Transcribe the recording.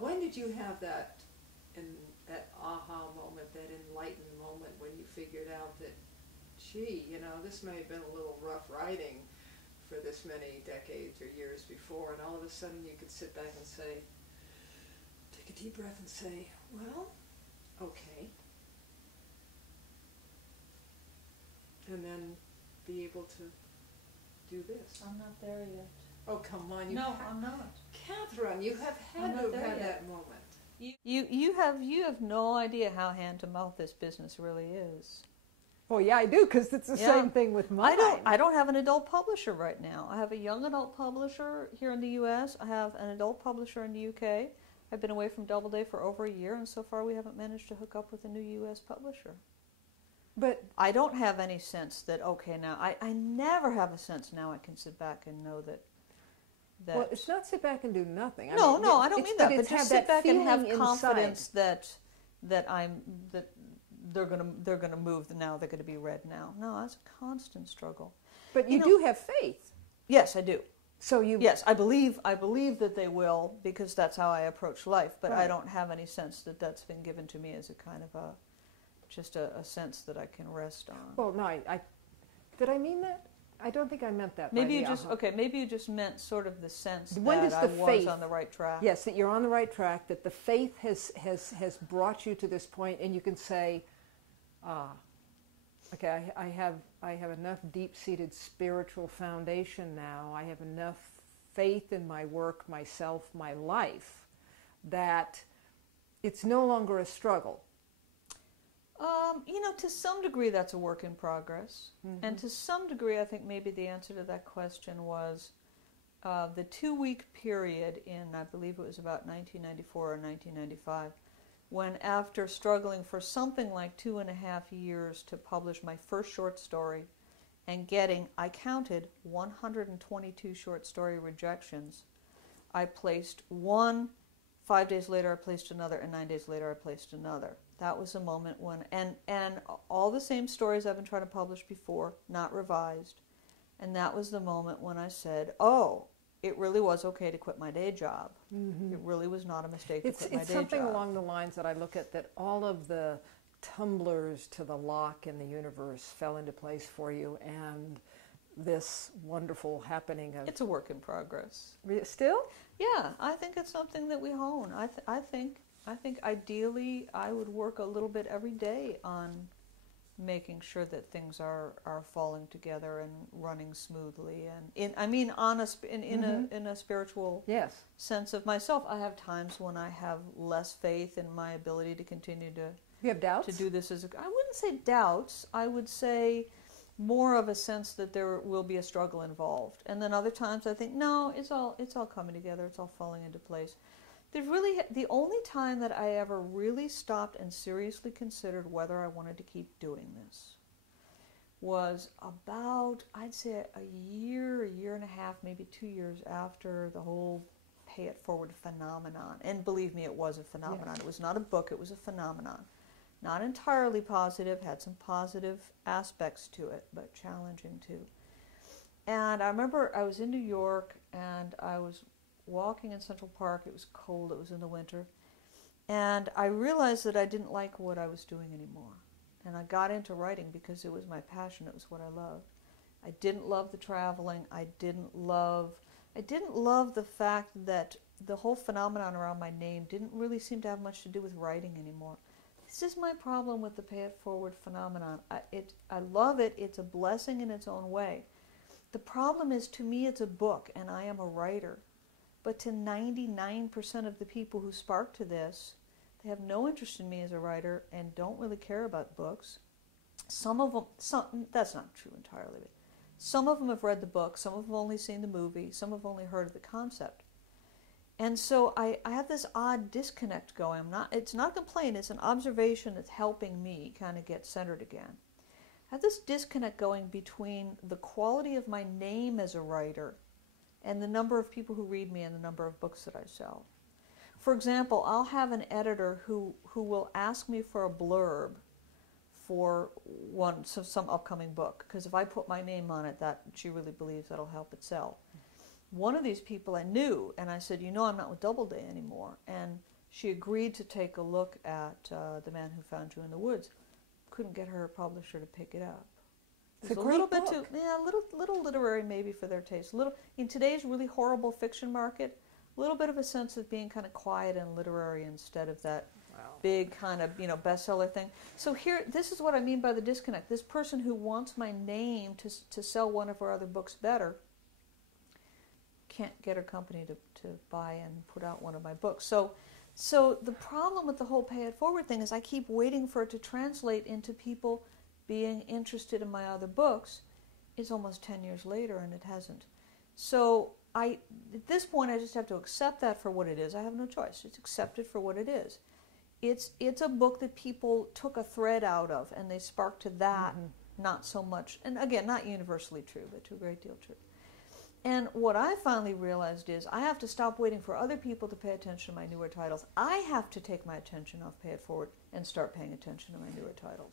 when did you have that aha moment, that enlightened moment when you figured out that, gee, this may have been a little rough riding for this many decades or years before, and all of a sudden you could sit back and say, take a deep breath and say, well, okay. And then be able to do this. I'm not there yet. Oh, come on. I'm not. Catherine, you have had to have had that moment. You have no idea how hand-to-mouth this business really is. Well, yeah, I do, because it's the same thing with mine. I don't have an adult publisher right now. I have a young adult publisher here in the U.S. I have an adult publisher in the U.K. I've been away from Doubleday for over a year, and so far we haven't managed to hook up with a new U.S. publisher. But I don't have any sense that, okay, now, I never have a sense now I can sit back and know that. Well, it's not sit back and do nothing. I don't mean that, but just sit back and have confidence that they're gonna move now. They're gonna be read now. No, that's a constant struggle. But you do have faith. Yes, I do. So yes, I believe that they will, because that's how I approach life. But right. I don't have any sense that that's been given to me as a kind of just a sense that I can rest on. Well, no, did I mean that? I don't think I meant that. Maybe maybe you just meant sort of the sense when that does I the was faith, on the right track. Yes, that you're on the right track, that the faith has brought you to this point, and you can say, okay, I have enough deep-seated spiritual foundation now. I have enough faith in my work, myself, my life, that it's no longer a struggle. To some degree that's a work in progress. Mm-hmm. And to some degree I think maybe the answer to that question was the 2-week period in, I believe it was about 1994 or 1995, when after struggling for something like 2.5 years to publish my first short story and getting, I counted, 122 short story rejections, I placed one, 5 days later I placed another, and 9 days later I placed another. That was a moment when, and all the same stories I've been trying to publish before, not revised. And that was the moment when I said, oh, it really was okay to quit my day job. Mm-hmm. It really was not a mistake to quit my day job. It's something along the lines that I look at, that all of the tumblers to the lock in the universe fell into place for you, and this wonderful happening of... It's a work in progress. Still? Yeah, I think it's something that we hone. I think ideally I would work a little bit every day on making sure that things are falling together and running smoothly. And in a spiritual sense of myself, I have times when I have less faith in my ability to continue to... You have doubts? To do this as I wouldn't say doubts. I would say more of a sense that there will be a struggle involved. And then other times I think, no, it's all coming together. It's all falling into place. The only time that I ever really stopped and seriously considered whether I wanted to keep doing this was about, I'd say, a year and a half, maybe 2 years after the whole pay it forward phenomenon. And believe me, it was a phenomenon. Yes. It was not a book, it was a phenomenon. Not entirely positive, had some positive aspects to it, but challenging too. And I remember I was in New York, and I was walking in Central Park. It was cold, it was in the winter, and I realized that I didn't like what I was doing anymore. And I got into writing because it was my passion, it was what I loved. I didn't love the traveling, I didn't love the fact that the whole phenomenon around my name didn't really seem to have much to do with writing anymore. This is my problem with the pay it forward phenomenon. I love it, it's a blessing in its own way. The problem is, to me, it's a book, and I am a writer. But to 99% of the people who spark to this, they have no interest in me as a writer and don't really care about books. Some of them, that's not true entirely. Some of them have read the book, some of them have only seen the movie, some have only heard of the concept. And so I have this odd disconnect going. It's not a complaint, it's an observation that's helping me kind of get centered again. I have this disconnect going between the quality of my name as a writer and the number of people who read me and the number of books that I sell. For example, I'll have an editor who will ask me for a blurb for some upcoming book, because if I put my name on it, that she really believes that'll help it sell. one of these people I knew, and I said, I'm not with Doubleday anymore. And she agreed to take a look at The Man Who Found You in the Woods. Couldn't get her publisher to pick it up. It's a It was great little bit book. little literary maybe for their taste. Little in today's really horrible fiction market, a little bit of a sense of being kind of quiet and literary instead of that big kind of bestseller thing. So here, this is what I mean by the disconnect. This person who wants my name to sell one of her other books better can't get her company to buy and put out one of my books. So the problem with the whole pay it forward thing is I keep waiting for it to translate into people being interested in my other books. It's almost 10 years later and it hasn't. So at this point I just have to accept that for what it is. I have no choice. It's accepted for what it is. It's a book that people took a thread out of and they sparked to that, not so much, and again, not universally true, but to a great deal true. And what I finally realized is I have to stop waiting for other people to pay attention to my newer titles. I have to take my attention off Pay It Forward and start paying attention to my newer titles.